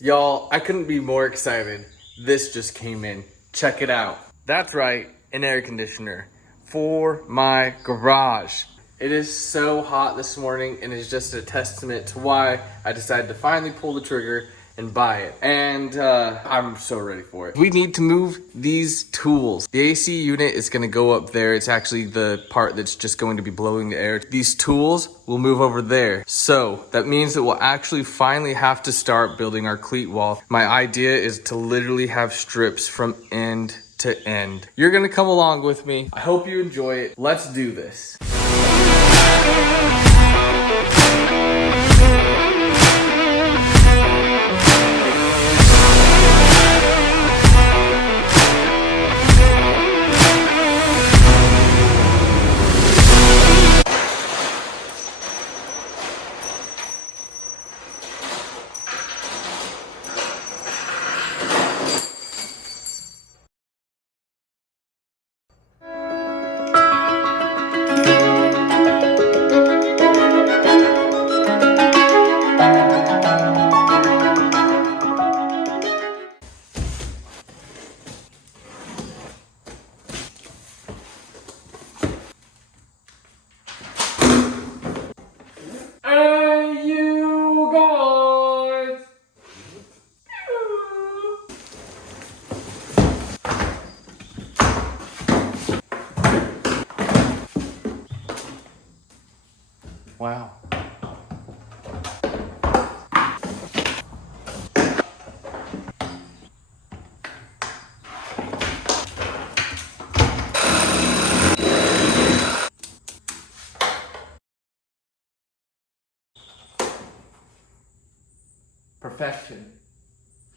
Y'all, I couldn't be more excited. This just came in. Check it out. That's right, an air conditioner for my garage. It is so hot this morning and it's just a testament to why I decided to finally pull the trigger and buy it. And I'm so ready for it. We need to move these tools. The AC unit is gonna go up there. It's actually the part that's just going to be blowing the air. These tools will move over there. So that means that we'll actually finally have to start building our cleat wall. My idea is to literally have strips from end to end. You're gonna come along with me. I hope you enjoy it. Let's do this. Wow. Perfection.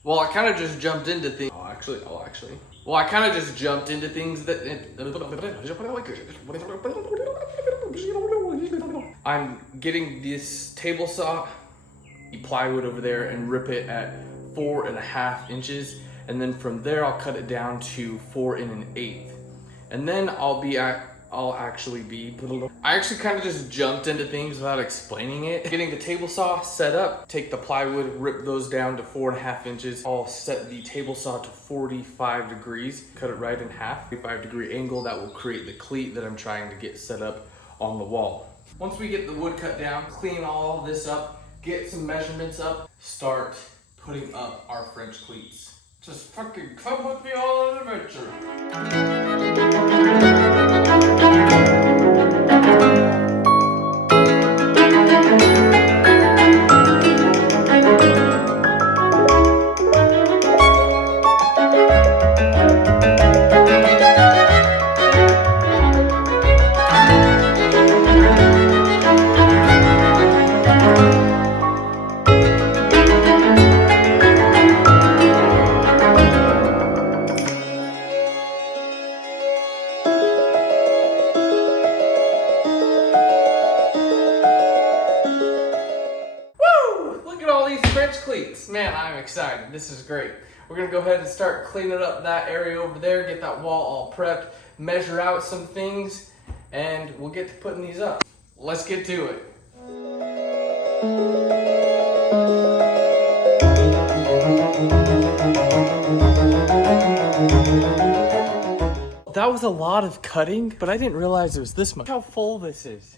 Well, I kind of just jumped into things. Well, I kind of just jumped into things that. I'm getting this table saw, plywood over there, and rip it at 4.5 inches, and then from there I'll cut it down to 4 1/8, and then I actually kind of just jumped into things without explaining it. Getting the table saw set up, take the plywood, rip those down to 4.5 inches. I'll set the table saw to 45 degrees, cut it right in half. 45-degree angle that will create the cleat that I'm trying to get set up on the wall. Once we get the wood cut down, clean all this up, get some measurements up, start putting up our French cleats. Just fucking come with me on an adventure. French cleats. Man, I'm excited. This is great. We're gonna go ahead and start cleaning up that area over there, get that wall all prepped, measure out some things, and we'll get to putting these up. Let's get to it. That was a lot of cutting, but I didn't realize it was this much. Look how full this is.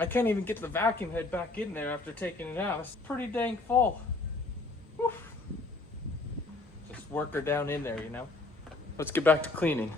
I can't even get the vacuum head back in there after taking it out. It's pretty dang full. Whew. Just work her down in there, you know? Let's get back to cleaning.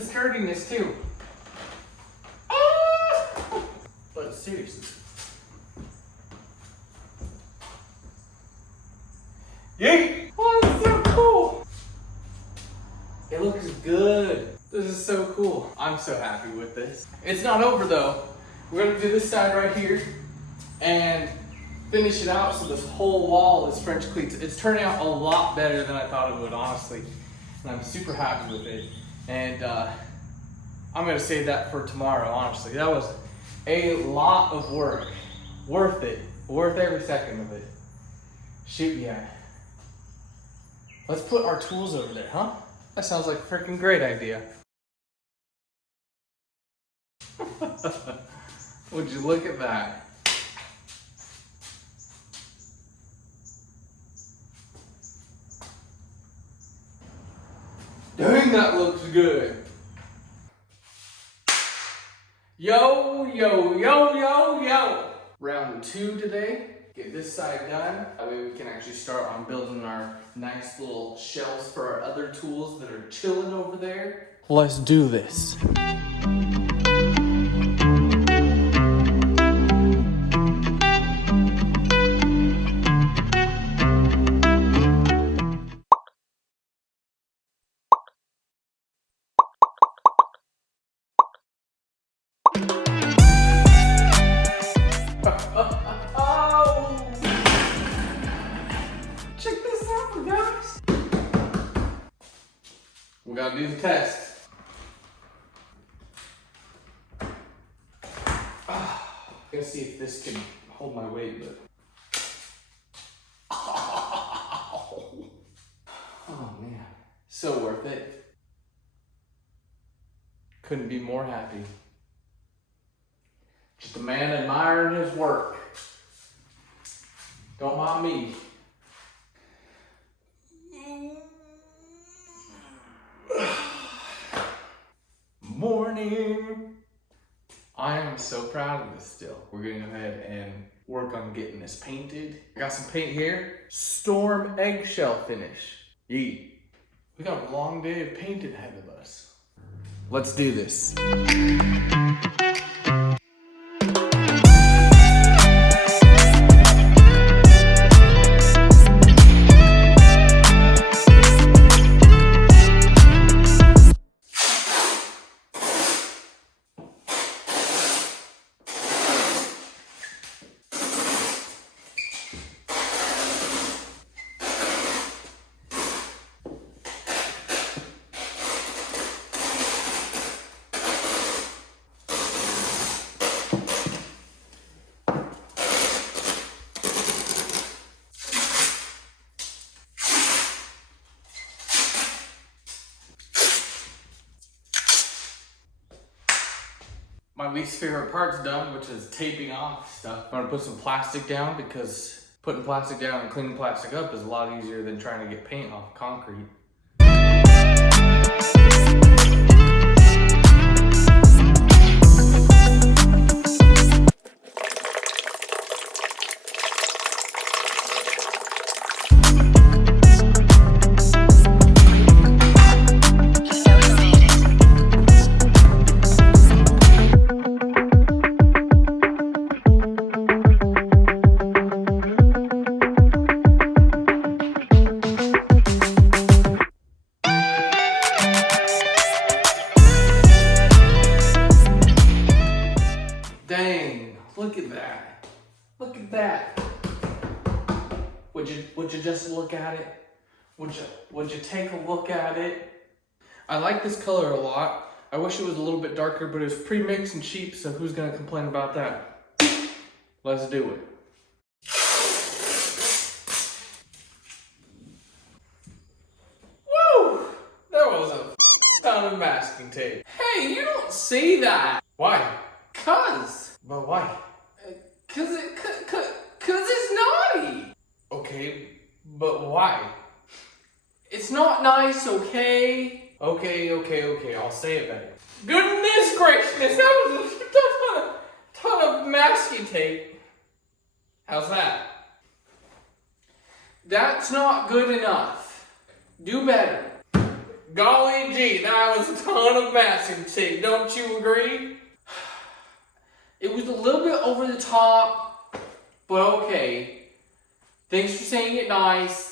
the sturdiness too. But seriously. Yay! Oh, it's so cool. It looks good. This is so cool. I'm so happy with this. It's not over though. We're gonna do this side right here and finish it out so this whole wall is French cleats. It's turning out a lot better than I thought it would, honestly. And I'm super happy with it. And I'm gonna save that for tomorrow, honestly. That was a lot of work. Worth it. Worth every second of it. Shoot, yeah. Let's put our tools over there, huh? That sounds like a freaking great idea. Would you look at that? Dang, that looks good. Yo, yo, yo, yo, yo. Round 2 today. Get this side done. That way we can actually start on building our nice little shelves for our other tools that are chilling over there. Let's do this. We gotta do the test. Gonna see if this can hold my weight, but. Oh man, so worth it. Couldn't be more happy. Just a man admiring his work. Don't mind me. Morning. I am so proud of this still. We're gonna go ahead and work on getting this painted. I got some paint here. Storm eggshell finish. Yeet. We got a long day of painting ahead of us. Let's do this. My least favorite part's done, which is taping off stuff. I'm gonna put some plastic down because putting plastic down and cleaning plastic up is a lot easier than trying to get paint off concrete. Dang, look at that. Look at that. Would you just look at it? Would you take a look at it? I like this color a lot. I wish it was a little bit darker, but it was pre-mixed and cheap, so who's gonna complain about that? Let's do it. Woo! There was a ton of masking tape. Hey, you don't say that. Why? Cause. But why? Cause it's naughty. Okay, but why? It's not nice, okay? Okay, I'll say it better. Goodness gracious, that was a ton of masking tape. How's that? That's not good enough. Do better. Golly gee, that was a ton of masking tape, don't you agree? It was a little bit over the top, but okay. Thanks for saying it nice.